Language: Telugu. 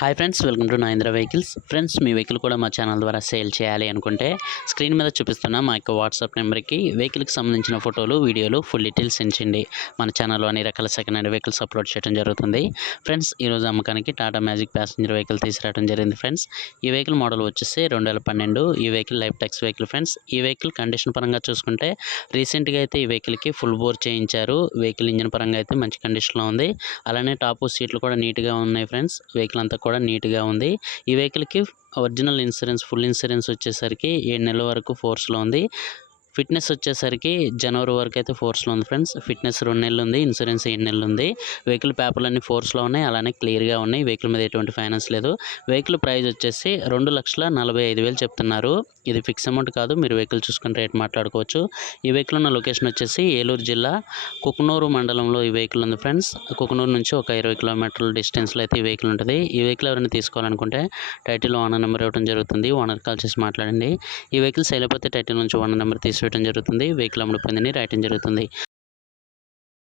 Hi friends, welcome to Nayindra vehicles. Friends, మీ వెహికల్ కూడా మా ఛానల్ ద్వారా సేల్ చేయాలి అనుకుంటే స్క్రీన్ మీద చూపిస్తున్న మా యొక్క వాట్సాప్ నెంబర్కి వెహికల్కి సంబంధించిన ఫోటోలు, వీడియోలు, ఫుల్ డీటెయిల్స్ సెండ్ చేయండి. మన ఛానల్లో అన్ని రకాల సెకండ్ హ్యాండ్ వెహికల్స్ అప్లోడ్ చేయడం జరుగుతుంది. ఫ్రెండ్స్, ఈరోజు అమ్మకానికి టాటా మ్యాజిక్ ప్యాసింజర్ వెహికల్ తీసుకురావడం జరిగింది. ఫ్రెండ్స్, ఈ వెహికల్ మోడల్ వచ్చేసి 2012. ఈ vehicle life tax vehicle. Friends, ఈ వెహికల్ కండిషన్ పరంగా చూసుకుంటే రీసెంట్గా అయితే ఈ వెహికల్కి ఫుల్ బోర్ చేయించారు. వెహికల్ ఇంజిన్ పరంగా అయితే మంచి కండిషన్లో ఉంది. అలానే టాప్ సీట్లు కూడా నీట్గా ఉన్నాయి. ఫ్రెండ్స్, వెహికల్ అంతా కూడా నీట్గా ఉంది. ఈ వెహికల్కి ఒరిజినల్ ఇన్సూరెన్స్, ఫుల్ ఇన్సూరెన్స్ వచ్చేసరికి 7 నెలల వరకు ఫోర్స్లో ఉంది. ఫిట్నెస్ వచ్చేసరికి జనవరి వరకు అయితే ఫోర్స్లో ఉంది. ఫ్రెండ్స్, ఫిట్నెస్ 2 నెలలు ఉంది, ఇన్సూరెన్స్ 7 నెలలు ఉంది. వెహికల్ పేపర్లన్నీ ఫోర్స్లో ఉన్నాయి, అలానే క్లియర్గా ఉన్నాయి. వెహికల్ మీద ఎటువంటి ఫైనాన్స్ లేదు. వెహికల్ ప్రైస్ వచ్చేసి 2,45,000 చెప్తున్నారు. ఇది ఫిక్స్ అమౌంట్ కాదు, మీరు వెహికల్ చూసుకుని రేట్ మాట్లాడుకోవచ్చు. ఈ వెహికల్ ఉన్న లొకేషన్ వచ్చేసి ఏలూరు జిల్లా కుకునూరు మండలంలో ఈ వెహికల్ ఉంది. ఫ్రెండ్స్, కుకునూరు నుంచి ఒక 20 కిలోమీటర్ల డిస్టెన్స్లో అయితే ఈ వెహికల్ ఉంటుంది. ఈ వెహికల్ ఎవరైనా తీసుకోవాలనుకుంటే టైటిల్లో ఓనర్ నెంబర్ ఇవ్వడం జరుగుతుంది. ఓనర్ కాల్ చేసి మాట్లాడండి. ఈ వెహికల్ సేల్ అయిపోతే టైటిల్ నుంచి ఓనర్ నెంబర్ తీసివేయడం జరుగుతుంది. వెహికల్ అమ్ముడుపోయిందని రాయటం జరుగుతుంది.